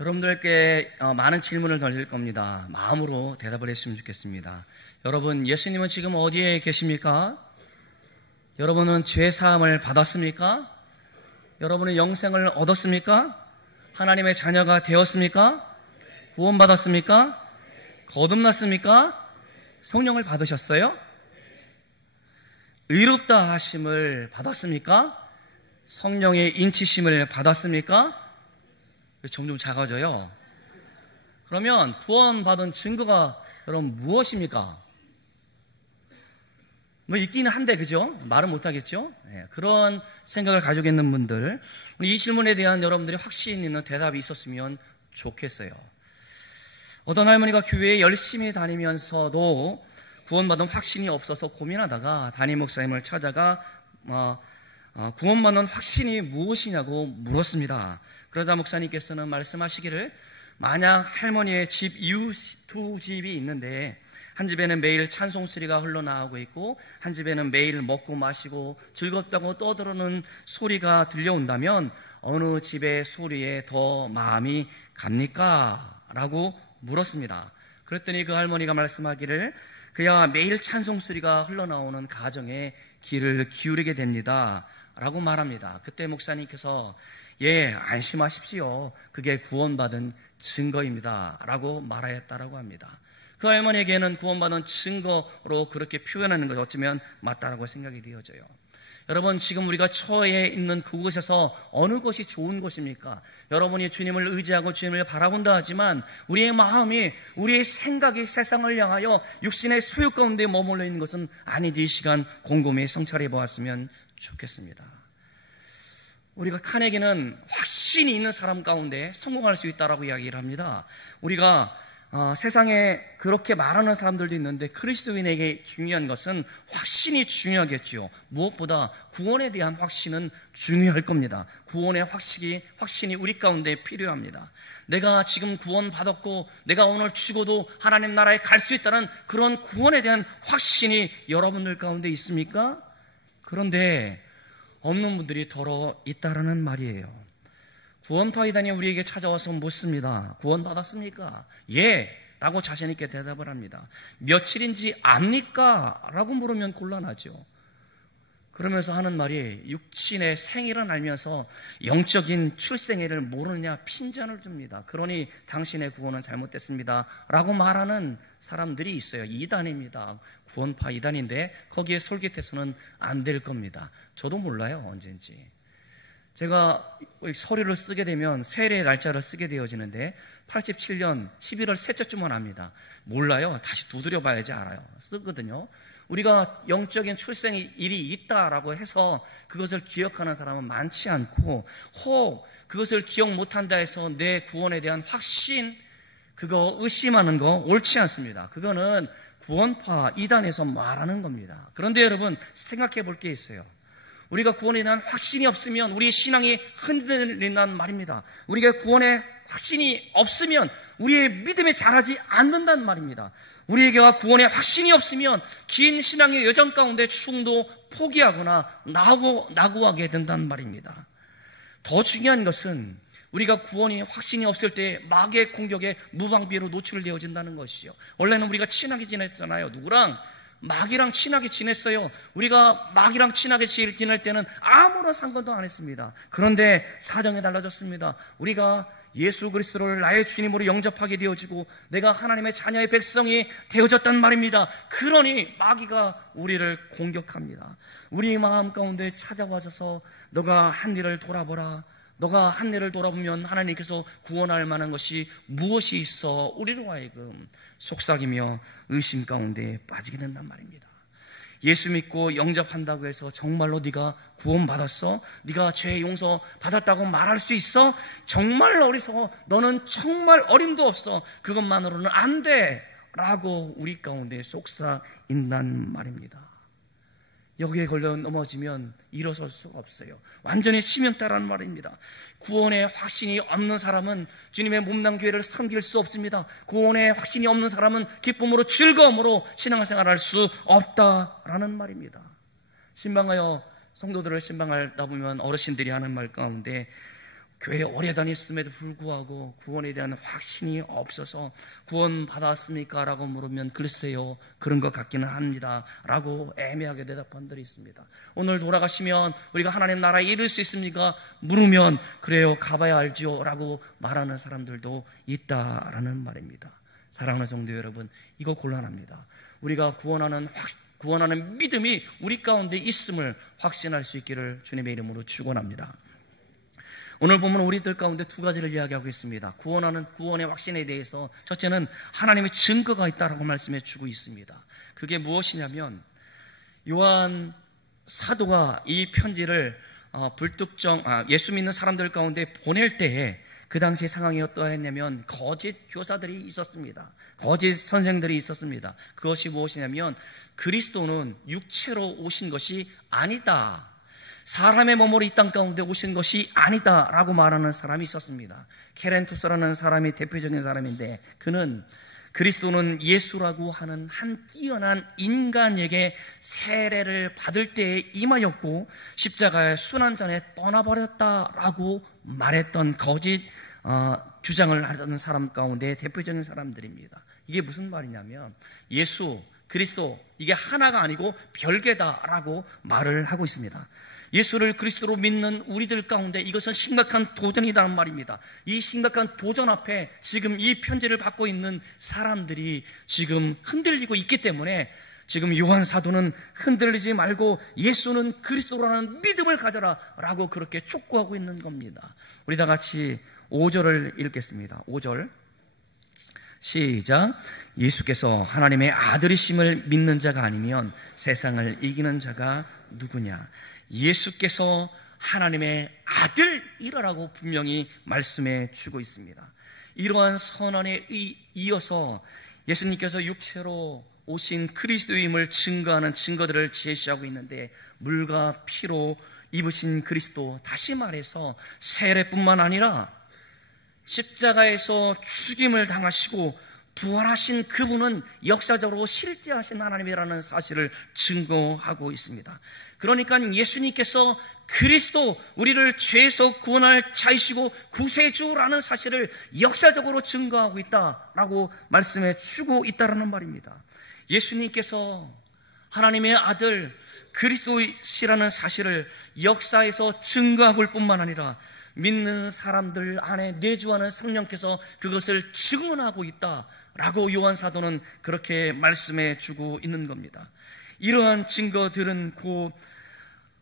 여러분들께 많은 질문을 던질 겁니다. 마음으로 대답을 했으면 좋겠습니다. 여러분, 예수님은 지금 어디에 계십니까? 여러분은 죄 사함을 받았습니까? 여러분은 영생을 얻었습니까? 하나님의 자녀가 되었습니까? 구원받았습니까? 거듭났습니까? 성령을 받으셨어요? 의롭다 하심을 받았습니까? 성령의 인치심을 받았습니까? 점점 작아져요. 그러면 구원받은 증거가 여러분 무엇입니까? 뭐 있기는 한데 그죠? 말은 못하겠죠? 네, 그런 생각을 가지고 있는 분들, 이 질문에 대한 여러분들이 확신 있는 대답이 있었으면 좋겠어요. 어떤 할머니가 교회에 열심히 다니면서도 구원받은 확신이 없어서 고민하다가 담임 목사님을 찾아가 구원받는 확신이 무엇이냐고 물었습니다. 그러자 목사님께서는 말씀하시기를, 만약 할머니의 집 이웃 두 집이 있는데 한 집에는 매일 찬송 소리가 흘러나오고 있고 한 집에는 매일 먹고 마시고 즐겁다고 떠드는 소리가 들려온다면 어느 집의 소리에 더 마음이 갑니까? 라고 물었습니다. 그랬더니 그 할머니가 말씀하기를, 그야 매일 찬송 소리가 흘러나오는 가정에 귀를 기울이게 됩니다 라고 말합니다. 그때 목사님께서 안심하십시오, 그게 구원받은 증거입니다 라고 말하였다라고 합니다. 그 할머니에게는 구원받은 증거로 그렇게 표현하는 것이 어쩌면 맞다라고 생각이 되어져요. 여러분, 지금 우리가 처해 있는 그곳에서 어느 것이 좋은 것입니까? 여러분이 주님을 의지하고 주님을 바라본다 하지만 우리의 마음이, 우리의 생각이 세상을 향하여 육신의 소욕 가운데 머물러 있는 것은 아니지. 이 시간 곰곰이 성찰해 보았으면 좋겠습니다. 우리가 카네기는 확신이 있는 사람 가운데 성공할 수 있다라고 이야기를 합니다. 우리가 세상에 그렇게 말하는 사람들도 있는데 그리스도인에게 중요한 것은 확신이 중요하겠죠. 무엇보다 구원에 대한 확신은 중요할 겁니다. 구원의 확신이 우리 가운데 필요합니다. 내가 지금 구원받았고 내가 오늘 죽어도 하나님 나라에 갈 수 있다는 그런 구원에 대한 확신이 여러분들 가운데 있습니까? 그런데 없는 분들이 더러 있다라는 말이에요. 구원파 이단이 우리에게 찾아와서 묻습니다. 구원받았습니까? 예! 라고 자신있게 대답을 합니다. 며칠인지 압니까? 라고 물으면 곤란하죠. 그러면서 하는 말이, 육신의 생일은 알면서 영적인 출생일을 모르느냐 핀잔을 줍니다. 그러니 당신의 구원은 잘못됐습니다 라고 말하는 사람들이 있어요. 이단입니다. 구원파 이단인데 거기에 솔깃해서는 안 될 겁니다. 저도 몰라요, 언젠지. 제가 서류를 쓰게 되면 세례 날짜를 쓰게 되어지는데 87년 11월 셋째 주만 합니다. 몰라요. 다시 두드려 봐야지 알아요. 쓰거든요. 우리가 영적인 출생일이 있다라고 해서 그것을 기억하는 사람은 많지 않고, 혹 그것을 기억 못한다 해서 내 구원에 대한 확신, 그거 의심하는 거 옳지 않습니다. 그거는 구원파 이단에서 말하는 겁니다. 그런데 여러분, 생각해 볼 게 있어요. 우리가 구원에 대한 확신이 없으면 우리의 신앙이 흔들린다는 말입니다. 우리가 구원에 확신이 없으면 우리의 믿음이 자라지 않는다는 말입니다. 우리에게가 구원에 확신이 없으면 긴 신앙의 여정 가운데 충도 포기하거나 낙오하게 된다는 말입니다. 더 중요한 것은 우리가 구원이 확신이 없을 때 마귀의 공격에 무방비로 노출되어진다는 것이죠. 원래는 우리가 친하게 지냈잖아요. 누구랑? 마귀랑 친하게 지냈어요. 우리가 마귀랑 친하게 지낼 때는 아무런 상관도 안 했습니다. 그런데 사정이 달라졌습니다. 우리가 예수 그리스도를 나의 주님으로 영접하게 되어지고 내가 하나님의 자녀의 백성이 되어졌단 말입니다. 그러니 마귀가 우리를 공격합니다. 우리 마음 가운데 찾아와서 너가 한 일을 돌아보라. 너가 한 일을 돌아보면 하나님께서 구원할 만한 것이 무엇이 있어 우리로 하여금 속삭이며 의심 가운데 빠지게 된단 말입니다. 예수 믿고 영접한다고 해서 정말로 네가 구원받았어? 네가 죄 용서 받았다고 말할 수 있어? 정말 어리석어. 너는 정말 어림도 없어. 그것만으로는 안 돼 라고 우리 가운데 속삭인단 말입니다. 여기에 걸려 넘어지면 일어설 수가 없어요. 완전히 치명타라는 말입니다. 구원의 확신이 없는 사람은 주님의 몸난 교회를 섬길 수 없습니다. 구원의 확신이 없는 사람은 기쁨으로 즐거움으로 신앙생활을 할 수 없다라는 말입니다. 신방하여 성도들을 신방하다 보면 어르신들이 하는 말 가운데 교회에 오래 다녔음에도 불구하고 구원에 대한 확신이 없어서 구원 받았습니까? 라고 물으면 글쎄요, 그런 것 같기는 합니다 라고 애매하게 대답한 분들이 있습니다. 오늘 돌아가시면 우리가 하나님 나라에 이를 수 있습니까? 물으면 그래요, 가봐야 알죠 라고 말하는 사람들도 있다라는 말입니다. 사랑하는 성도 여러분, 이거 곤란합니다. 우리가 구원하는 믿음이 우리 가운데 있음을 확신할 수 있기를 주님의 이름으로 축원합니다. 오늘 보면 우리들 가운데 두 가지를 이야기하고 있습니다. 구원의 확신에 대해서 첫째는 하나님의 증거가 있다라고 말씀해 주고 있습니다. 그게 무엇이냐면 요한 사도가 이 편지를 예수 믿는 사람들 가운데 보낼 때에 그 당시 상황이 어떠했냐면 거짓 교사들이 있었습니다. 거짓 선생들이 있었습니다. 그것이 무엇이냐면 그리스도는 육체로 오신 것이 아니다, 사람의 몸으로 이 땅 가운데 오신 것이 아니다라고 말하는 사람이 있었습니다. 케렌투스라는 사람이 대표적인 사람인데, 그는 그리스도는 예수라고 하는 한 뛰어난 인간에게 세례를 받을 때에 임하였고 십자가의 순환전에 떠나버렸다라고 말했던 거짓 주장을 하던 사람 가운데 대표적인 사람들입니다. 이게 무슨 말이냐면 예수, 그리스도 이게 하나가 아니고 별개다라고 말을 하고 있습니다. 예수를 그리스도로 믿는 우리들 가운데 이것은 심각한 도전이라는 말입니다. 이 심각한 도전 앞에 지금 이 편지를 받고 있는 사람들이 지금 흔들리고 있기 때문에 지금 요한 사도는 흔들리지 말고 예수는 그리스도라는 믿음을 가져라 라고 그렇게 촉구하고 있는 겁니다. 우리 다 같이 5절을 읽겠습니다. 5절 시작. 예수께서 하나님의 아들이심을 믿는 자가 아니면 세상을 이기는 자가 누구냐. 예수께서 하나님의 아들이라고 분명히 말씀해 주고 있습니다. 이러한 선언에 이어서 예수님께서 육체로 오신 그리스도임을 증거하는 증거들을 제시하고 있는데, 물과 피로 입으신 그리스도, 다시 말해서 세례뿐만 아니라 십자가에서 죽임을 당하시고 부활하신 그분은 역사적으로 실제하신 하나님이라는 사실을 증거하고 있습니다. 그러니까 예수님께서 그리스도, 우리를 죄에서 구원할 자이시고 구세주라는 사실을 역사적으로 증거하고 있다라고 말씀해 주고 있다라는 말입니다. 예수님께서 하나님의 아들 그리스도이시라는 사실을 역사에서 증거하고 일 뿐만 아니라 믿는 사람들 안에 내주하는 성령께서 그것을 증언하고 있다라고 요한 사도는 그렇게 말씀해 주고 있는 겁니다. 이러한 증거들은 곧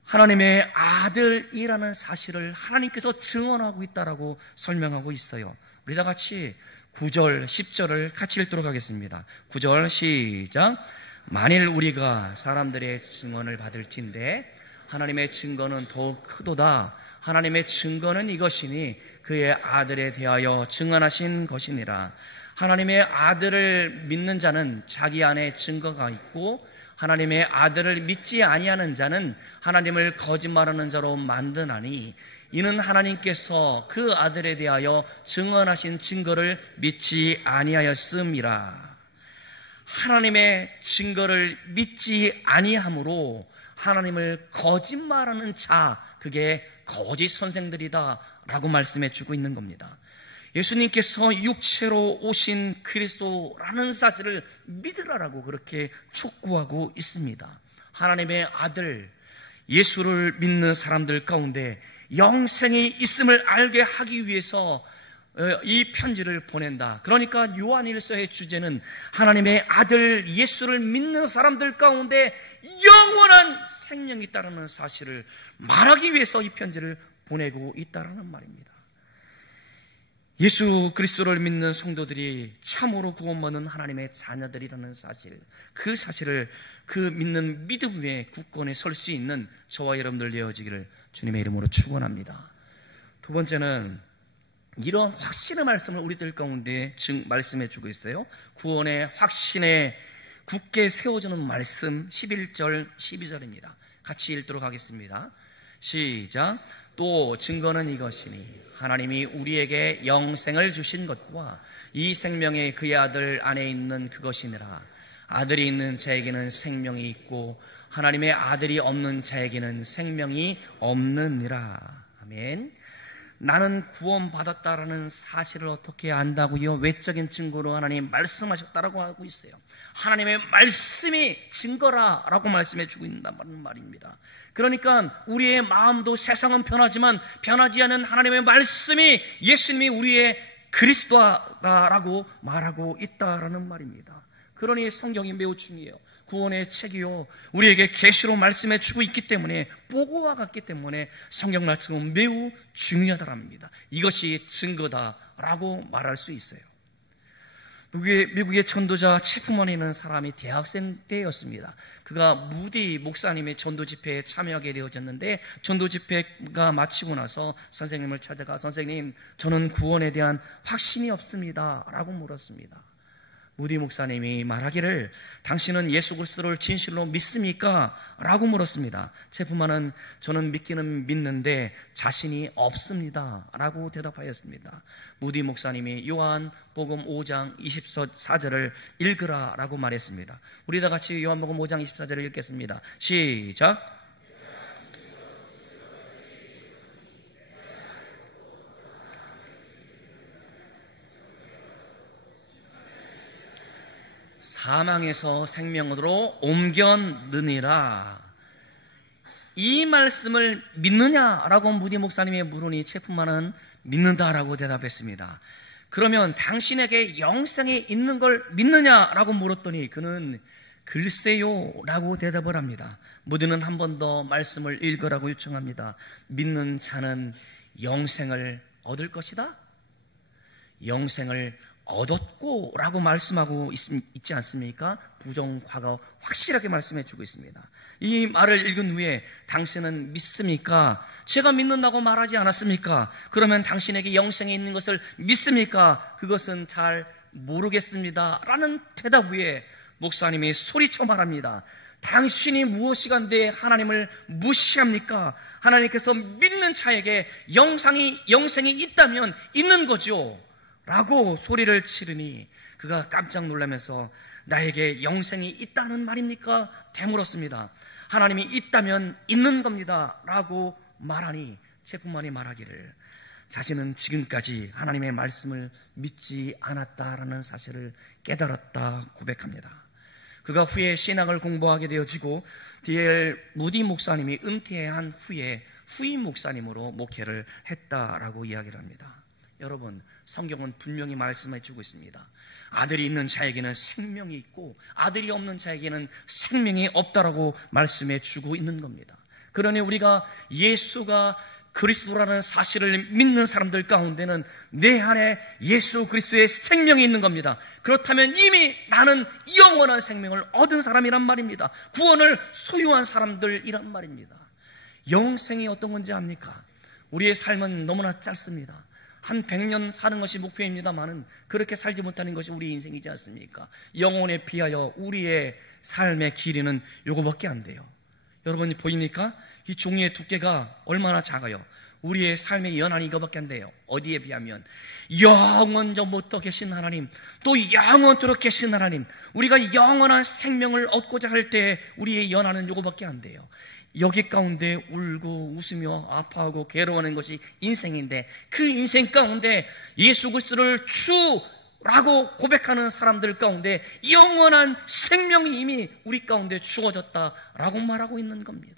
하나님의 아들이라는 사실을 하나님께서 증언하고 있다라고 설명하고 있어요. 우리 다 같이 9절, 10절을 같이 읽도록 하겠습니다. 9절 시작. 만일 우리가 사람들의 증언을 받을진대 하나님의 증거는 더욱 크도다. 하나님의 증거는 이것이니 그의 아들에 대하여 증언하신 것이니라. 하나님의 아들을 믿는 자는 자기 안에 증거가 있고 하나님의 아들을 믿지 아니하는 자는 하나님을 거짓말하는 자로 만드나니 이는 하나님께서 그 아들에 대하여 증언하신 증거를 믿지 아니하였음이라. 하나님의 증거를 믿지 아니함으로 하나님을 거짓말하는 자, 그게 거짓 선생들이다 라고 말씀해 주고 있는 겁니다. 예수님께서 육체로 오신 그리스도라는 사실을 믿으라라고 그렇게 촉구하고 있습니다. 하나님의 아들 예수를 믿는 사람들 가운데 영생이 있음을 알게 하기 위해서 이 편지를 보낸다. 그러니까 요한일서의 주제는 하나님의 아들 예수를 믿는 사람들 가운데 영원한 생명이 있다는 사실을 말하기 위해서 이 편지를 보내고 있다는 말입니다. 예수 그리스도를 믿는 성도들이 참으로 구원받는 하나님의 자녀들이라는 사실, 그 사실을 그 믿는 믿음 위에 굳건히 설 수 있는 저와 여러분들 되어지기를 주님의 이름으로 축원합니다. 두 번째는 이런 확신의 말씀을 우리들 가운데 말씀해 주고 있어요. 구원의 확신에 굳게 세워주는 말씀 11절 12절입니다. 같이 읽도록 하겠습니다. 시작. 또 증거는 이것이니 하나님이 우리에게 영생을 주신 것과 이 생명이 그의 아들 안에 있는 그것이니라. 아들이 있는 자에게는 생명이 있고 하나님의 아들이 없는 자에게는 생명이 없느니라. 아멘. 나는 구원받았다라는 사실을 어떻게 안다고요? 외적인 증거로 하나님 말씀하셨다라고 하고 있어요. 하나님의 말씀이 증거라라고 말씀해 주고 있다는 말입니다. 그러니까 우리의 마음도 세상은 변하지만 변하지 않은 하나님의 말씀이, 예수님이 우리의 그리스도다라고 말하고 있다라는 말입니다. 그러니 성경이 매우 중요해요. 구원의 책이요, 우리에게 계시로 말씀해 주고 있기 때문에, 보고와 같기 때문에 성경 말씀은 매우 중요하다랍니다. 이것이 증거다라고 말할 수 있어요. 미국의 전도자 체프먼이라는 사람이 대학생 때였습니다. 그가 무디 목사님의 전도 집회에 참여하게 되어졌는데, 전도 집회가 마치고 나서 선생님을 찾아가, 선생님, 저는 구원에 대한 확신이 없습니다 라고 물었습니다. 무디 목사님이 말하기를, 당신은 예수 그리스도를 진실로 믿습니까? 라고 물었습니다. 체프만은 저는 믿기는 믿는데 자신이 없습니다 라고 대답하였습니다. 무디 목사님이 요한복음 5장 24절을 읽으라 라고 말했습니다. 우리 다 같이 요한복음 5장 24절을 읽겠습니다. 시작. 사망에서 생명으로 옮겼느니라. 이 말씀을 믿느냐라고 무디 목사님이 물으니 체프만은 믿는다라고 대답했습니다. 그러면 당신에게 영생이 있는 걸 믿느냐라고 물었더니 그는 글쎄요 라고 대답을 합니다. 무디는 한 번 더 말씀을 읽으라고 요청합니다. 믿는 자는 영생을 얻을 것이다? 영생을 얻었고 라고 말씀하고 있지 않습니까? 부정과거 확실하게 말씀해 주고 있습니다. 이 말을 읽은 후에 당신은 믿습니까? 제가 믿는다고 말하지 않았습니까? 그러면 당신에게 영생이 있는 것을 믿습니까? 그것은 잘 모르겠습니다 라는 대답 후에 목사님이 소리쳐 말합니다. 당신이 무엇이간데 하나님을 무시합니까? 하나님께서 믿는 자에게 영생이 있다면 있는 거죠 라고 소리를 치르니 그가 깜짝 놀라면서 나에게 영생이 있다는 말입니까? 되물었습니다. 하나님이 있다면 있는 겁니다 라고 말하니 체프만이 말하기를, 자신은 지금까지 하나님의 말씀을 믿지 않았다라는 사실을 깨달았다 고백합니다. 그가 후에 신학을 공부하게 되어지고 D.L. 무디 목사님이 은퇴한 후에 후임 목사님으로 목회를 했다라고 이야기를 합니다. 여러분, 성경은 분명히 말씀해 주고 있습니다. 아들이 있는 자에게는 생명이 있고 아들이 없는 자에게는 생명이 없다라고 말씀해 주고 있는 겁니다. 그러니 우리가 예수가 그리스도라는 사실을 믿는 사람들 가운데는 내 안에 예수 그리스도의 생명이 있는 겁니다. 그렇다면 이미 나는 영원한 생명을 얻은 사람이란 말입니다. 구원을 소유한 사람들이란 말입니다. 영생이 어떤 건지 압니까? 우리의 삶은 너무나 짧습니다. 한 100년 사는 것이 목표입니다만은 그렇게 살지 못하는 것이 우리 인생이지 않습니까? 영혼에 비하여 우리의 삶의 길이는 요거밖에 안 돼요. 여러분 보입니까? 이 종이의 두께가 얼마나 작아요. 우리의 삶의 연한이 이거밖에 안 돼요. 어디에 비하면 영원전부터 계신 하나님, 또 영원토록 계신 하나님, 우리가 영원한 생명을 얻고자 할 때 우리의 연한은 요거밖에 안 돼요. 여기 가운데 울고 웃으며 아파하고 괴로워하는 것이 인생인데, 그 인생 가운데 예수 그리스도를 주라고 고백하는 사람들 가운데 영원한 생명이 이미 우리 가운데 주어졌다라고 말하고 있는 겁니다.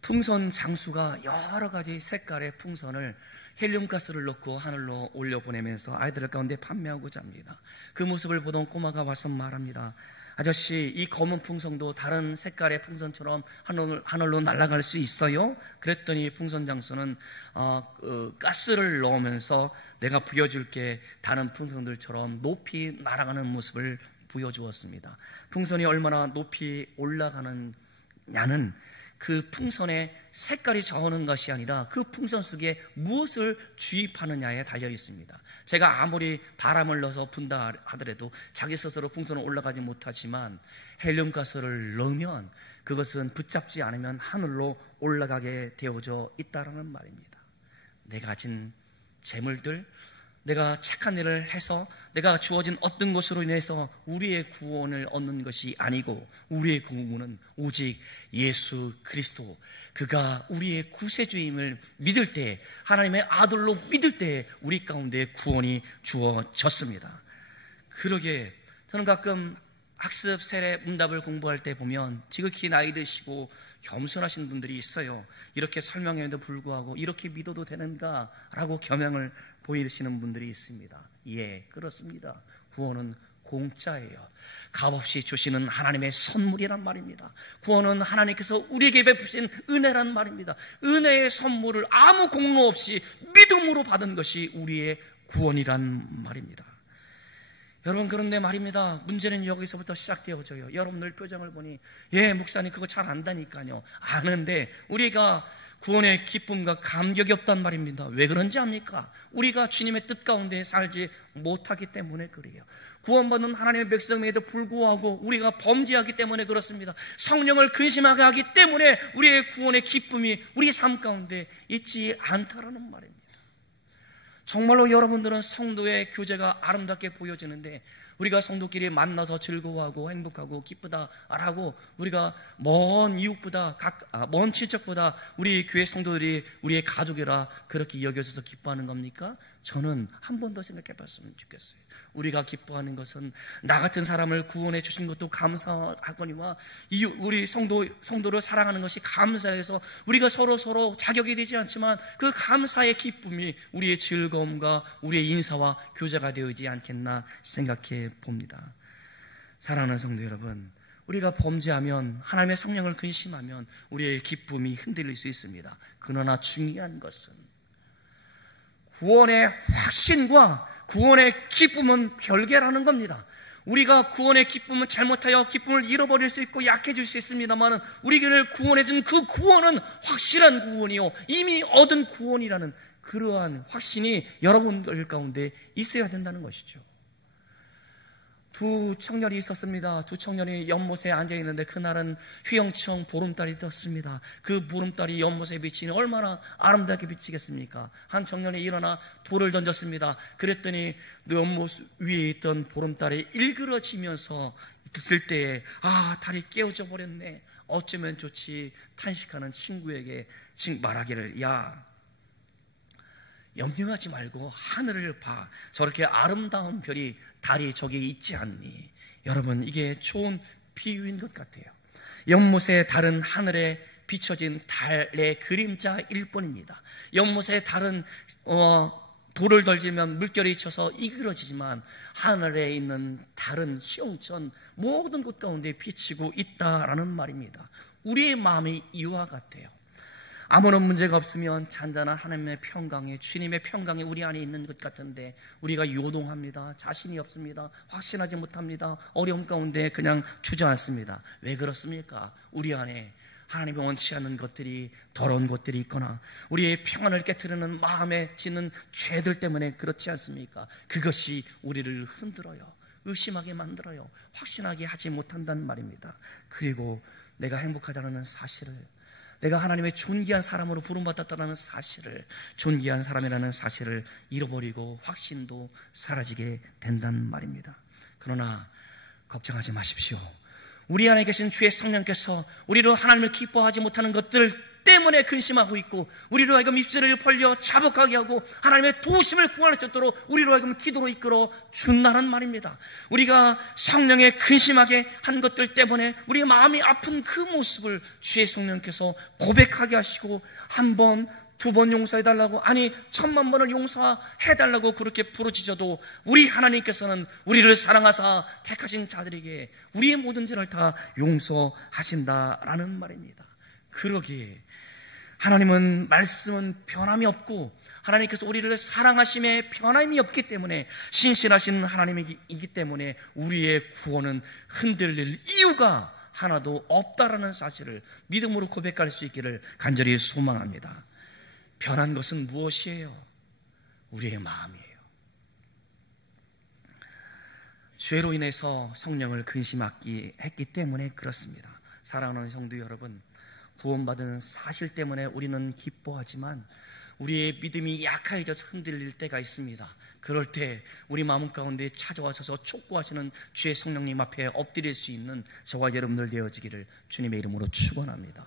풍선 장수가 여러 가지 색깔의 풍선을 헬륨가스를 넣고 하늘로 올려보내면서 아이들 가운데 판매하고자 합니다. 그 모습을 보던 꼬마가 와서 말합니다. 아저씨, 이 검은 풍선도 다른 색깔의 풍선처럼 하늘로 날아갈 수 있어요? 그랬더니 풍선 장수는 가스를 넣으면서 내가 보여줄게, 다른 풍선들처럼 높이 날아가는 모습을 보여주었습니다. 풍선이 얼마나 높이 올라가느냐는 그 풍선의 색깔이 정하는 것이 아니라 그 풍선 속에 무엇을 주입하느냐에 달려 있습니다. 제가 아무리 바람을 넣어서 분다 하더라도 자기 스스로 풍선은 올라가지 못하지만 헬륨가스를 넣으면 그것은 붙잡지 않으면 하늘로 올라가게 되어져 있다는 말입니다. 내가 가진 재물들, 내가 착한 일을 해서 내가 주어진 어떤 것으로 인해서 우리의 구원을 얻는 것이 아니고 우리의 구원은 오직 예수 그리스도, 그가 우리의 구세주임을 믿을 때, 하나님의 아들로 믿을 때 우리 가운데 구원이 주어졌습니다. 그러게 저는 가끔 학습 세례 문답을 공부할 때 보면 지극히 나이 드시고 겸손하신 분들이 있어요. 이렇게 설명에도 불구하고 이렇게 믿어도 되는가? 라고 겸양을 보이시는 분들이 있습니다. 예, 그렇습니다. 구원은 공짜예요. 값없이 주시는 하나님의 선물이란 말입니다. 구원은 하나님께서 우리에게 베푸신 은혜란 말입니다. 은혜의 선물을 아무 공로 없이 믿음으로 받은 것이 우리의 구원이란 말입니다. 여러분, 그런데 말입니다. 문제는 여기서부터 시작되어져요. 여러분들 표정을 보니, 예, 목사님 그거 잘 안다니까요. 아는데 우리가 구원의 기쁨과 감격이 없단 말입니다. 왜 그런지 압니까? 우리가 주님의 뜻 가운데 살지 못하기 때문에 그래요. 구원받은 하나님의 백성에도 불구하고 우리가 범죄하기 때문에 그렇습니다. 성령을 근심하게 하기 때문에 우리의 구원의 기쁨이 우리 삶 가운데 있지 않다라는 말입니다. 정말로 여러분들은 성도의 교제가 아름답게 보여지는데 우리가 성도끼리 만나서 즐거워하고 행복하고 기쁘다라고 우리가 먼 이웃보다 먼 친척보다 우리 교회 성도들이 우리의 가족이라 그렇게 여겨져서 기뻐하는 겁니까? 저는 한 번 더 생각해 봤으면 좋겠어요. 우리가 기뻐하는 것은 나 같은 사람을 구원해 주신 것도 감사하거니와 우리 성도를 사랑하는 것이 감사해서 우리가 서로 자격이 되지 않지만 그 감사의 기쁨이 우리의 즐거움과 우리의 인사와 교제가 되지 않겠나 생각해 봅니다. 사랑하는 성도 여러분, 우리가 범죄하면, 하나님의 성령을 근심하면 우리의 기쁨이 흔들릴 수 있습니다. 그러나 중요한 것은 구원의 확신과 구원의 기쁨은 별개라는 겁니다. 우리가 구원의 기쁨은 잘못하여 기쁨을 잃어버릴 수 있고 약해질 수 있습니다만 우리를 구원해준 그 구원은 확실한 구원이요, 이미 얻은 구원이라는 그러한 확신이 여러분들 가운데 있어야 된다는 것이죠. 두 청년이 있었습니다. 두 청년이 연못에 앉아있는데 그날은 휘영청 보름달이 떴습니다. 그 보름달이 연못에 비치니 얼마나 아름답게 비치겠습니까? 한 청년이 일어나 돌을 던졌습니다. 그랬더니 연못 위에 있던 보름달이 일그러지면서 있을 때에 달이 깨어져 버렸네, 어쩌면 좋지 탄식하는 친구에게 말하기를, 야, 염려하지 말고 하늘을 봐. 저렇게 아름다운 별이, 달이 저기 있지 않니? 여러분, 이게 좋은 비유인 것 같아요. 연못의 달은 하늘에 비춰진 달의 그림자일 뿐입니다. 연못의 달은 돌을 던지면 물결이 쳐서 이그러지지만 하늘에 있는 달은 시홍천 모든 곳 가운데 비치고 있다라는 말입니다. 우리의 마음이 이와 같아요. 아무런 문제가 없으면 잔잔한 하나님의 평강에, 주님의 평강이 우리 안에 있는 것 같은데 우리가 요동합니다. 자신이 없습니다. 확신하지 못합니다. 어려움 가운데 그냥 주저앉습니다. 왜 그렇습니까? 우리 안에 하나님이 원치 않는 것들이, 더러운 것들이 있거나 우리의 평안을 깨트리는 마음에 짓는 죄들 때문에 그렇지 않습니까? 그것이 우리를 흔들어요. 의심하게 만들어요. 확신하게 하지 못한다는 말입니다. 그리고 내가 행복하다는 사실을, 내가 하나님의 존귀한 사람으로 부름받았다는 사실을, 존귀한 사람이라는 사실을 잃어버리고 확신도 사라지게 된다는 말입니다. 그러나 걱정하지 마십시오. 우리 안에 계신 주의 성령께서 우리로 하나님을 기뻐하지 못하는 것들 때문에 근심하고 있고 우리로 하여금 입술을 벌려 자복하게 하고 하나님의 도우심을 구할 수 있도록 우리로 하여금 기도로 이끌어 준다는 말입니다. 우리가 성령에 근심하게 한 것들 때문에 우리의 마음이 아픈 그 모습을 주의 성령께서 고백하게 하시고 한 번, 두 번 용서해달라고, 아니 1000,000번을 용서해달라고 그렇게 부르짖어도 우리 하나님께서는 우리를 사랑하사 택하신 자들에게 우리의 모든 죄를 다 용서하신다라는 말입니다. 그러기에 하나님은, 말씀은 변함이 없고 하나님께서 우리를 사랑하심에 변함이 없기 때문에, 신실하신 하나님이기 때문에 우리의 구원은 흔들릴 이유가 하나도 없다라는 사실을 믿음으로 고백할 수 있기를 간절히 소망합니다. 변한 것은 무엇이에요? 우리의 마음이에요. 죄로 인해서 성령을 근심하기 했기 때문에 그렇습니다. 사랑하는 성도 여러분, 구원받은 사실 때문에 우리는 기뻐하지만 우리의 믿음이 약해져서 흔들릴 때가 있습니다. 그럴 때 우리 마음 가운데 찾아와서 촉구하시는 주의 성령님 앞에 엎드릴 수 있는 저와 여러분들 되어지기를 주님의 이름으로 축원합니다.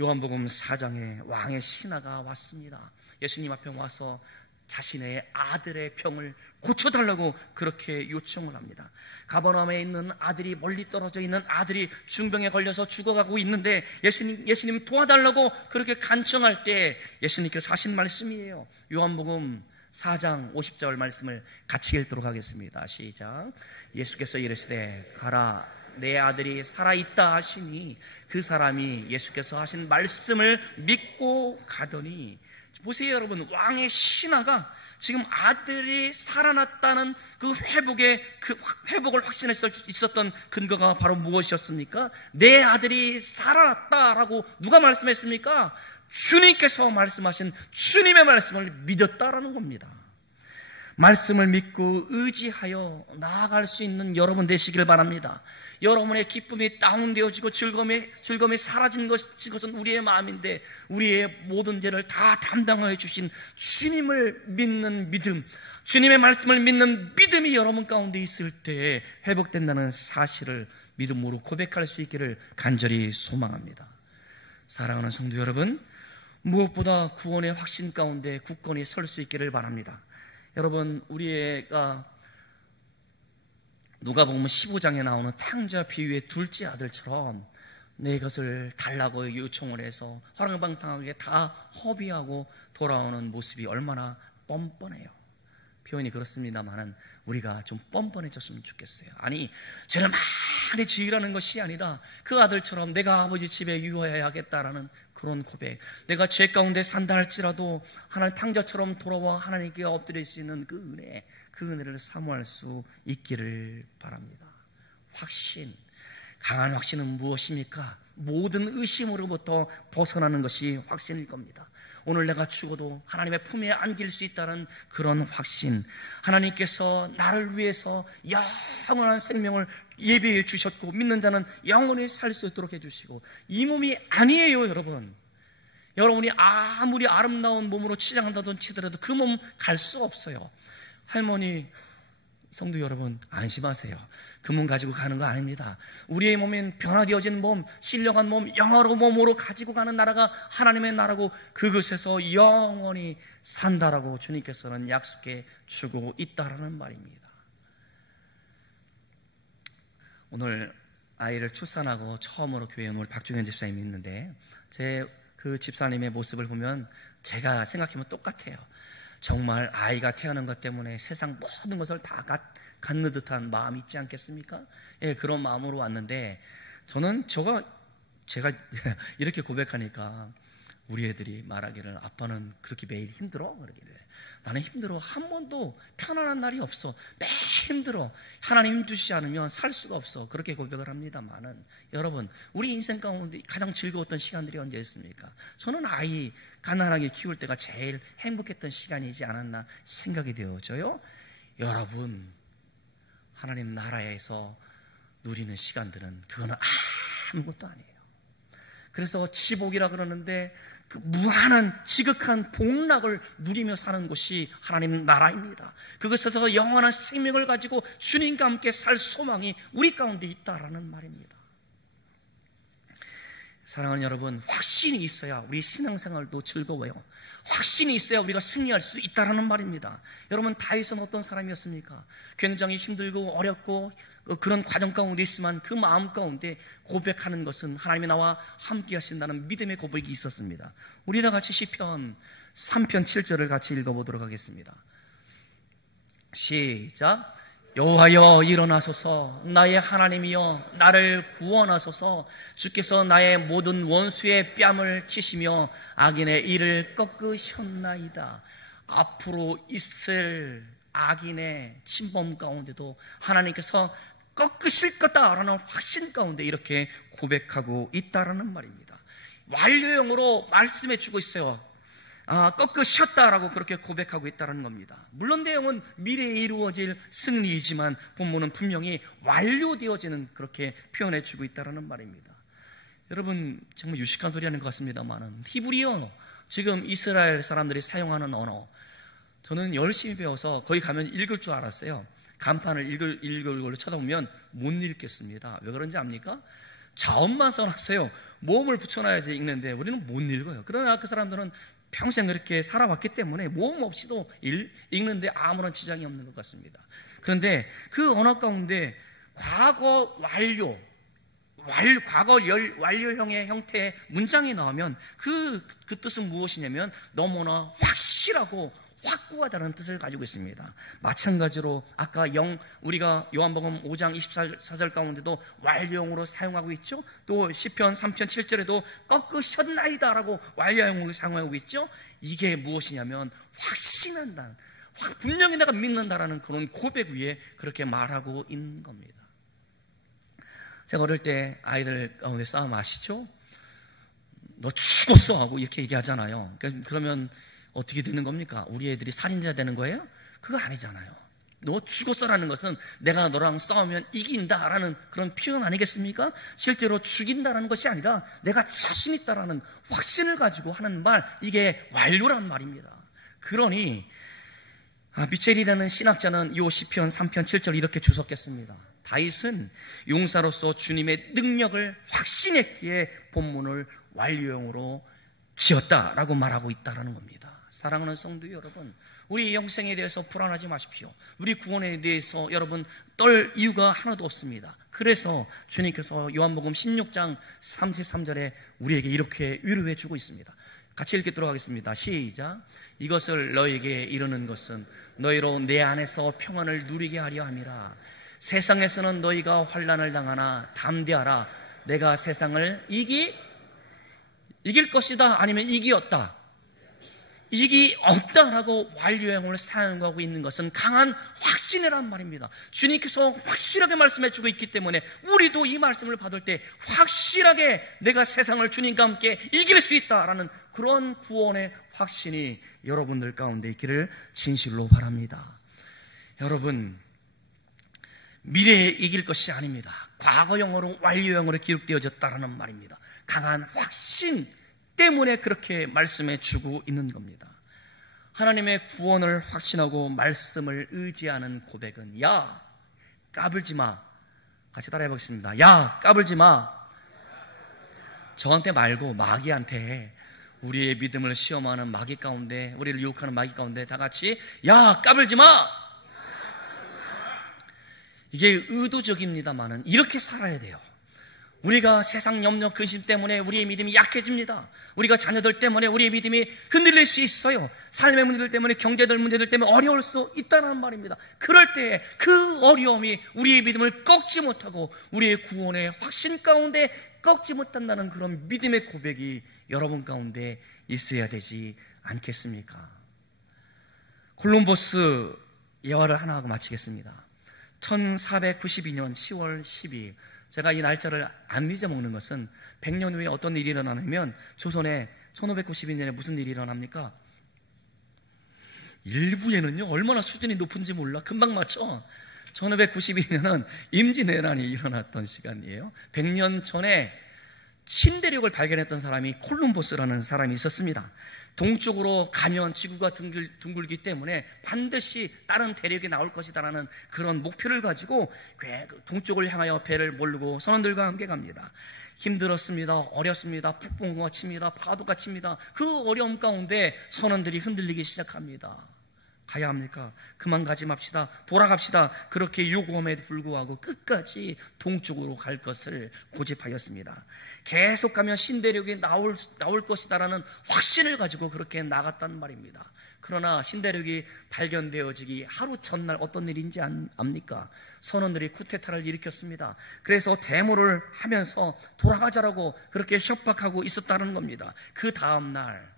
요한복음 4장에 왕의 신하가 왔습니다. 예수님 앞에 와서 자신의 아들의 병을 고쳐달라고 그렇게 요청을 합니다. 가버나움에 있는 아들이, 멀리 떨어져 있는 아들이 중병에 걸려서 죽어가고 있는데 예수님 도와달라고 그렇게 간청할 때 예수님께서 하신 말씀이에요. 요한복음 4장 50절 말씀을 같이 읽도록 하겠습니다. 시작. 예수께서 이르시되 가라, 내 아들이 살아있다 하시니 그 사람이 예수께서 하신 말씀을 믿고 가더니, 보세요 여러분, 왕의 신하가 지금 아들이 살아났다는 그 회복을 확신할 수 있었던 근거가 바로 무엇이었습니까? 내 아들이 살아났다라고 누가 말씀했습니까? 주님께서 말씀하신 주님의 말씀을 믿었다라는 겁니다. 말씀을 믿고 의지하여 나아갈 수 있는 여러분 되시길 바랍니다. 여러분의 기쁨이 다운되어지고 즐거움이 사라진 것은 우리의 마음인데, 우리의 모든 죄를 다 담당하여 주신 주님을 믿는 믿음, 주님의 말씀을 믿는 믿음이 여러분 가운데 있을 때 회복된다는 사실을 믿음으로 고백할 수 있기를 간절히 소망합니다. 사랑하는 성도 여러분, 무엇보다 구원의 확신 가운데 굳건히 설 수 있기를 바랍니다. 여러분, 우리가 누가복음 15장에 나오는 탕자 비유의 둘째 아들처럼 내 것을 달라고 요청을 해서 허랑방탕하게 다 허비하고 돌아오는 모습이 얼마나 뻔뻔해요. 표현이 그렇습니다만은 우리가 좀 뻔뻔해졌으면 좋겠어요. 아니, 죄를 많이 지으라는 것이 아니라 그 아들처럼 내가 아버지 집에 유하여야겠다라는 그런 고백, 내가 죄 가운데 산다 할지라도 하나님 탕자처럼 돌아와 하나님께 엎드릴 수 있는 그 은혜, 그 은혜를 사모할 수 있기를 바랍니다. 확신, 강한 확신은 무엇입니까? 모든 의심으로부터 벗어나는 것이 확신일 겁니다. 오늘 내가 죽어도 하나님의 품에 안길 수 있다는 그런 확신, 하나님께서 나를 위해서 영원한 생명을 예비해 주셨고 믿는 자는 영원히 살 수 있도록 해주시고, 이 몸이 아니에요. 여러분이 아무리 아름다운 몸으로 치장한다던 치더라도 그 몸 갈 수 없어요. 할머니, 성도 여러분, 안심하세요. 그 몸 가지고 가는 거 아닙니다. 우리의 몸인 변화되어진 몸, 신령한 몸, 영화로운 몸으로 가지고 가는 나라가 하나님의 나라고 그것에서 영원히 산다라고 주님께서는 약속해 주고 있다라는 말입니다. 오늘 아이를 출산하고 처음으로 교회에 온 박종현 집사님이 있는데, 그 집사님의 모습을 보면 제가 생각하면 똑같아요. 정말 아이가 태어난 것 때문에 세상 모든 것을 다 갖는 듯한 마음이 있지 않겠습니까? 예, 그런 마음으로 왔는데, 제가 이렇게 고백하니까 우리 애들이 말하기를, 아빠는 그렇게 매일 힘들어? 그러기를, 나는 힘들어. 한 번도 편안한 날이 없어. 매일 힘들어. 하나님 주시지 않으면 살 수가 없어. 그렇게 고백을 합니다만은, 여러분, 우리 인생 가운데 가장 즐거웠던 시간들이 언제였습니까? 저는 아이 가난하게 키울 때가 제일 행복했던 시간이지 않았나 생각이 되어져요. 여러분, 하나님 나라에서 누리는 시간들은 그거는 아무것도 아니에요. 그래서 지복이라 그러는데, 그 무한한 지극한 복락을 누리며 사는 곳이 하나님 나라입니다. 그것에서 영원한 생명을 가지고 주님과 함께 살 소망이 우리 가운데 있다라는 말입니다. 사랑하는 여러분, 확신이 있어야 우리 신앙생활도 즐거워요. 확신이 있어야 우리가 승리할 수 있다라는 말입니다. 여러분, 다윗은 어떤 사람이었습니까? 굉장히 힘들고 어렵고 그런 과정 가운데 있지만 그 마음 가운데 고백하는 것은 하나님이 나와 함께 하신다는 믿음의 고백이 있었습니다. 우리 다 같이 시편 3편 7절을 같이 읽어보도록 하겠습니다. 시작. 여호와여 일어나소서, 나의 하나님이여 나를 구원하소서. 주께서 나의 모든 원수의 뺨을 치시며 악인의 일을 꺾으셨나이다. 앞으로 있을 악인의 침범 가운데도 하나님께서 꺾으실 거다라는 확신 가운데 이렇게 고백하고 있다라는 말입니다. 완료형으로 말씀해 주고 있어요. 꺾으셨다라고 그렇게 고백하고 있다는 겁니다. 물론 내용은 미래에 이루어질 승리이지만 본문은 분명히 완료되어지는 그렇게 표현해 주고 있다는 말입니다. 여러분 정말 유식한 소리 하는 것 같습니다만 히브리어, 지금 이스라엘 사람들이 사용하는 언어, 저는 열심히 배워서 거기 가면 읽을 줄 알았어요. 간판을 읽을 걸로 쳐다보면 못 읽겠습니다. 왜 그런지 압니까? 자음만 써놨어요. 모음을 붙여놔야지 읽는데 우리는 못 읽어요. 그러나 그 사람들은 평생 그렇게 살아왔기 때문에 모음 없이도 읽는데 아무런 지장이 없는 것 같습니다. 그런데 그 언어 가운데 과거 완료형의 형태의 문장이 나오면 그 뜻은 무엇이냐면 너무나 확실하고 확고하다는 뜻을 가지고 있습니다. 마찬가지로 아까 우리가 요한복음 5장 24절 가운데도 완료형으로 사용하고 있죠. 또 시편 3편 7절에도 꺾으셨나이다라고 완료형으로 사용하고 있죠. 이게 무엇이냐면 확신한다, 분명히 내가 믿는다라는 그런 고백 위에 그렇게 말하고 있는 겁니다. 제가 어릴 때 아이들 가운데 싸움 아시죠? 너 죽었어 하고 이렇게 얘기하잖아요. 그러면 어떻게 되는 겁니까? 우리 애들이 살인자 되는 거예요? 그거 아니잖아요. 너 죽었어라는 것은 내가 너랑 싸우면 이긴다라는 그런 표현 아니겠습니까? 실제로 죽인다라는 것이 아니라 내가 자신 있다라는 확신을 가지고 하는 말, 이게 완료란 말입니다. 그러니 미첼이라는 신학자는 이 시편 3편 7절 이렇게 주석했습니다. 다윗은 용사로서 주님의 능력을 확신했기에 본문을 완료형으로 지었다라고 말하고 있다는 겁니다. 사랑하는 성도 여러분, 우리 영생에 대해서 불안하지 마십시오. 우리 구원에 대해서 여러분 떨 이유가 하나도 없습니다. 그래서 주님께서 요한복음 16장 33절에 우리에게 이렇게 위로해 주고 있습니다. 같이 읽도록 하겠습니다. 시작. 이것을 너에게 이르는 것은 너희로 내 안에서 평안을 누리게 하려 함이라. 세상에서는 너희가 환난을 당하나 담대하라. 내가 세상을 이길 것이다, 아니면 이기었다, 이기 없다라고 완료형을 사용하고 있는 것은 강한 확신이란 말입니다. 주님께서 확실하게 말씀해 주고 있기 때문에 우리도 이 말씀을 받을 때 확실하게 내가 세상을 주님과 함께 이길 수 있다라는 그런 구원의 확신이 여러분들 가운데 있기를 진실로 바랍니다. 여러분, 미래에 이길 것이 아닙니다. 과거형으로 완료형으로 기록되어졌다라는 말입니다. 강한 확신 때문에 그렇게 말씀해 주고 있는 겁니다. 하나님의 구원을 확신하고 말씀을 의지하는 고백은 야 까불지 마. 같이 따라해 보겠습니다. 야 까불지 마. 저한테 말고 마귀한테, 우리의 믿음을 시험하는 마귀 가운데, 우리를 유혹하는 마귀 가운데 다 같이 야 까불지 마. 이게 의도적입니다만은 이렇게 살아야 돼요. 우리가 세상 염려 근심 때문에 우리의 믿음이 약해집니다. 우리가 자녀들 때문에 우리의 믿음이 흔들릴 수 있어요. 삶의 문제들 때문에, 경제들 문제들 때문에 어려울 수 있다는 말입니다. 그럴 때 그 어려움이 우리의 믿음을 꺾지 못하고 우리의 구원의 확신 가운데 꺾지 못한다는 그런 믿음의 고백이 여러분 가운데 있어야 되지 않겠습니까? 콜럼버스 예화를 하나 하고 마치겠습니다. 1492년 10월 12일, 제가 이 날짜를 안 잊어먹는 것은 100년 후에 어떤 일이 일어나냐면, 조선에 1592년에 무슨 일이 일어납니까? 일부에는요 얼마나 수준이 높은지 몰라 금방 맞춰. 1592년은 임진왜란이 일어났던 시간이에요. 100년 전에 신대륙을 발견했던 사람이 콜럼버스라는 사람이 있었습니다. 동쪽으로 가면 지구가 둥글기 때문에 반드시 다른 대륙이 나올 것이다라는 그런 목표를 가지고 동쪽을 향하여 배를 몰고 선원들과 함께 갑니다. 힘들었습니다. 어렵습니다. 폭풍우가 칩니다. 파도가 칩니다. 그 어려움 가운데 선원들이 흔들리기 시작합니다. 가야 합니까? 그만 가지 맙시다. 돌아갑시다. 그렇게 요구함에 불구하고 끝까지 동쪽으로 갈 것을 고집하였습니다. 계속 가면 신대륙이 나올 것이다라는 확신을 가지고 그렇게 나갔단 말입니다. 그러나 신대륙이 발견되어지기 하루 전날 어떤 일인지 압니까? 선원들이 쿠데타를 일으켰습니다. 그래서 데모를 하면서 돌아가자라고 그렇게 협박하고 있었다는 겁니다. 그 다음날,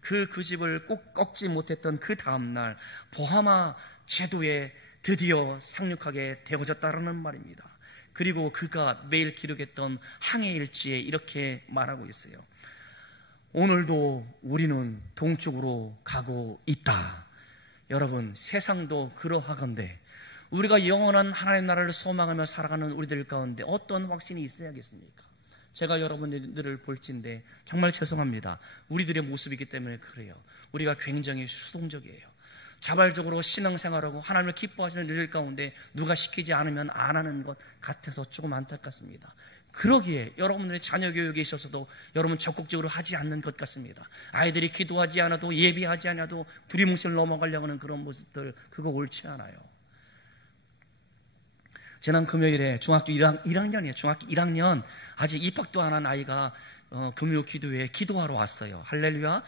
그 집을 꼭 꺾지 못했던 그 다음날, 보하마 제도에 드디어 상륙하게 되어졌다는 말입니다. 그리고 그가 매일 기록했던 항해일지에 이렇게 말하고 있어요. 오늘도 우리는 동쪽으로 가고 있다. 여러분, 세상도 그러하건대 우리가 영원한 하나님의 나라를 소망하며 살아가는 우리들 가운데 어떤 확신이 있어야겠습니까? 제가 여러분들을 볼진데 정말 죄송합니다. 우리들의 모습이기 때문에 그래요. 우리가 굉장히 수동적이에요. 자발적으로 신앙생활하고 하나님을 기뻐하시는 일 가운데 누가 시키지 않으면 안 하는 것 같아서 조금 안타깝습니다. 그러기에 여러분들의 자녀 교육에 있어서도 여러분 적극적으로 하지 않는 것 같습니다. 아이들이 기도하지 않아도 예비하지 않아도 두리뭉실 넘어가려고 하는 그런 모습들, 그거 옳지 않아요. 지난 금요일에 중학교 1학년이에요. 중학교 1학년 아직 입학도 안 한 아이가 금요 기도회에 기도하러 왔어요. 할렐루야.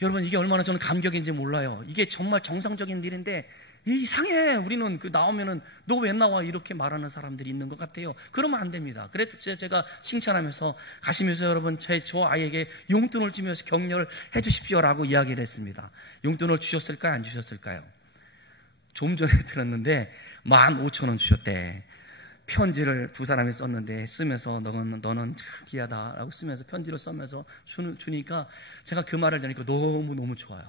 여러분, 이게 얼마나 저는 감격인지 몰라요. 이게 정말 정상적인 일인데 이상해. 우리는 나오면은 너 왜 나와? 이렇게 말하는 사람들이 있는 것 같아요. 그러면 안 됩니다. 그래서 제가 칭찬하면서 가시면서 여러분 저 아이에게 용돈을 주면서 격려를 해 주십시오라고 이야기를 했습니다. 용돈을 주셨을까요? 안 주셨을까요? 좀 전에 들었는데 15,000원 주셨대. 편지를 두 사람이 썼는데 쓰면서 너는 귀하다라고 쓰면서 편지를 써면서 주니까 제가 그 말을 들으니까 너무너무 좋아요.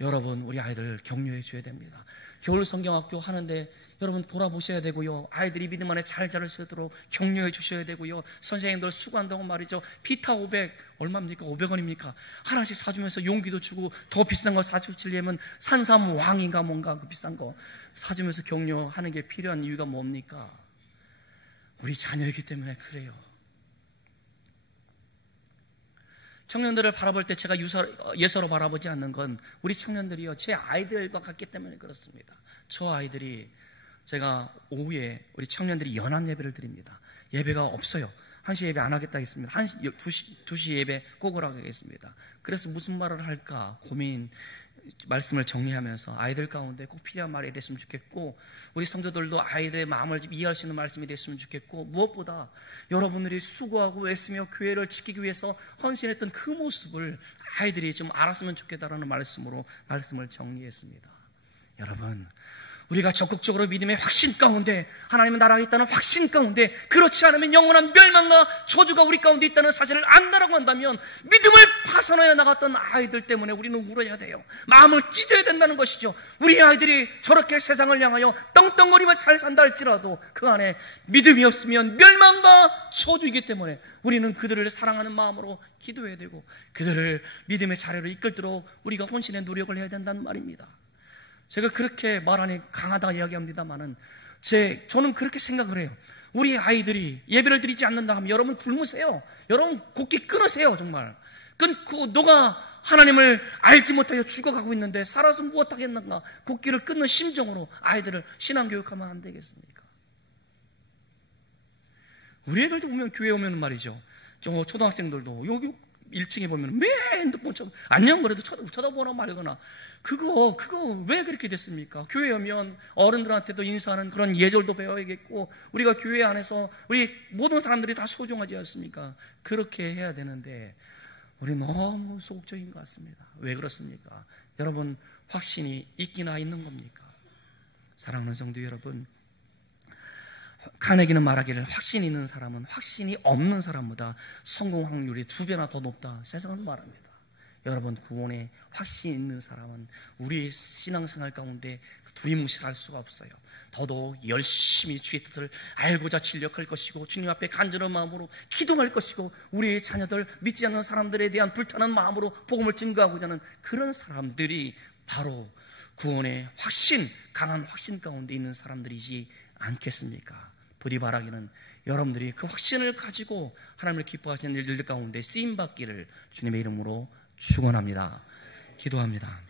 여러분, 우리 아이들 격려해 줘야 됩니다. 겨울 성경학교 하는데 여러분 돌아보셔야 되고요. 아이들이 믿음 안에 잘 자랄 수 있도록 격려해 주셔야 되고요. 선생님들 수고한다고 말이죠. 비타 500 얼마입니까? 500원입니까? 하나씩 사주면서 용기도 주고 더 비싼 거 사주려면 산삼 왕인가 뭔가 그 비싼 거 사주면서 격려하는 게 필요한 이유가 뭡니까? 우리 자녀이기 때문에 그래요. 청년들을 바라볼 때 제가 예서로 바라보지 않는 건 우리 청년들이요, 제 아이들과 같기 때문에 그렇습니다. 저 아이들이 제가 오후에 우리 청년들이 연합 예배를 드립니다. 예배가 없어요. 1시 예배 안 하겠다 했습니다. 2시 예배 꼭 오라고 하겠습니다. 그래서 무슨 말을 할까 고민, 말씀을 정리하면서 아이들 가운데 꼭 필요한 말이 됐으면 좋겠고, 우리 성도들도 아이들의 마음을 이해할 수 있는 말씀이 됐으면 좋겠고, 무엇보다 여러분들이 수고하고 애쓰며 교회를 지키기 위해서 헌신했던 그 모습을 아이들이 좀 알았으면 좋겠다라는 말씀으로 말씀을 정리했습니다. 여러분, 우리가 적극적으로 믿음의 확신 가운데, 하나님의 나라가 있다는 확신 가운데, 그렇지 않으면 영원한 멸망과 저주가 우리 가운데 있다는 사실을 안다라고 한다면 믿음을 파손하여 나갔던 아이들 때문에 우리는 울어야 돼요. 마음을 찢어야 된다는 것이죠. 우리 아이들이 저렇게 세상을 향하여 떵떵거리며 잘 산다 할지라도 그 안에 믿음이 없으면 멸망과 저주이기 때문에 우리는 그들을 사랑하는 마음으로 기도해야 되고, 그들을 믿음의 자리로 이끌도록 우리가 혼신의 노력을 해야 된다는 말입니다. 제가 그렇게 말하니 강하다 이야기합니다만은 저는 그렇게 생각을 해요. 우리 아이들이 예배를 드리지 않는다 하면 여러분 굶으세요. 여러분 곡기 끊으세요. 정말 끊고, 너가 하나님을 알지 못하여 죽어가고 있는데 살아서 무엇하겠는가, 곡기를 끊는 심정으로 아이들을 신앙교육하면 안 되겠습니까? 우리 애들도 보면 교회 오면 말이죠, 초등학생들도 여기 1층에 보면 매 핸드폰 안녕 그래도 쳐다보나 말거나, 그거 왜 그렇게 됐습니까? 교회 오면 어른들한테도 인사하는 그런 예절도 배워야겠고, 우리가 교회 안에서 우리 모든 사람들이 다 소중하지 않습니까? 그렇게 해야 되는데 우리 너무 소극적인 것 같습니다. 왜 그렇습니까? 여러분, 확신이 있기나 있는 겁니까? 사랑하는 성도 여러분, 카네기는 말하기를 확신이 있는 사람은 확신이 없는 사람보다 성공 확률이 2배나 더 높다, 세상은 말합니다. 여러분, 구원에 확신이 있는 사람은 우리의 신앙생활 가운데 두리뭉실할 수가 없어요. 더더욱 열심히 주의 뜻을 알고자 진력할 것이고, 주님 앞에 간절한 마음으로 기도할 것이고, 우리의 자녀들, 믿지 않는 사람들에 대한 불타는 마음으로 복음을 증거하고자 하는 그런 사람들이 바로 구원의 확신, 강한 확신 가운데 있는 사람들이지 않겠습니까? 부디 바라기는 여러분들이 그 확신을 가지고 하나님을 기뻐하시는 일들 가운데 쓰임받기를 주님의 이름으로 축원합니다. 기도합니다.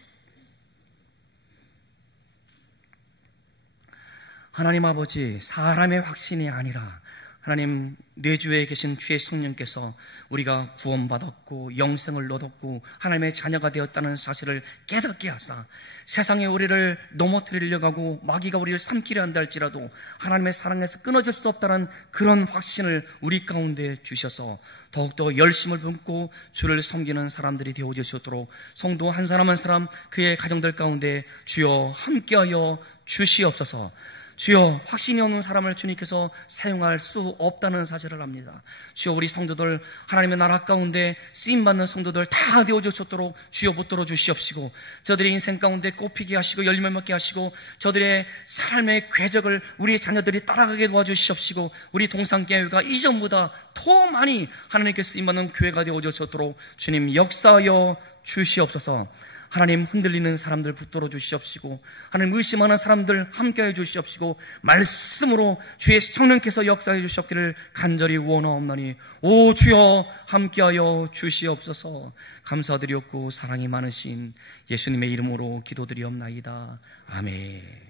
하나님 아버지, 사람의 확신이 아니라 하나님 내주에 계신 주의 성령께서 우리가 구원받았고 영생을 얻었고 하나님의 자녀가 되었다는 사실을 깨닫게 하사 세상에 우리를 넘어뜨리려고 하고 마귀가 우리를 삼키려 한다 할지라도 하나님의 사랑에서 끊어질 수 없다는 그런 확신을 우리 가운데 주셔서 더욱더 열심을 품고 주를 섬기는 사람들이 되어질 수 있도록 성도 한 사람 한 사람 그의 가정들 가운데 주여 함께하여 주시옵소서. 주여, 확신이 없는 사람을 주님께서 사용할 수 없다는 사실을 압니다. 주여, 우리 성도들 하나님의 나라 가운데 쓰임받는 성도들 다 되어주셨도록 주여 붙들어 주시옵시고, 저들의 인생 가운데 꽃피게 하시고 열매 맺게 하시고, 저들의 삶의 궤적을 우리 자녀들이 따라가게 도와주시옵시고, 우리 동산교회가 이전보다 더 많이 하나님께 쓰임받는 교회가 되어주셨도록 주님 역사하여 주시옵소서. 하나님, 흔들리는 사람들 붙들어 주시옵시고, 하나님 의심하는 사람들 함께해 주시옵시고, 말씀으로 주의 성령께서 역사해 주시옵기를 간절히 원하옵나니, 오 주여 함께하여 주시옵소서. 감사드리옵고 사랑이 많으신 예수님의 이름으로 기도드리옵나이다. 아멘.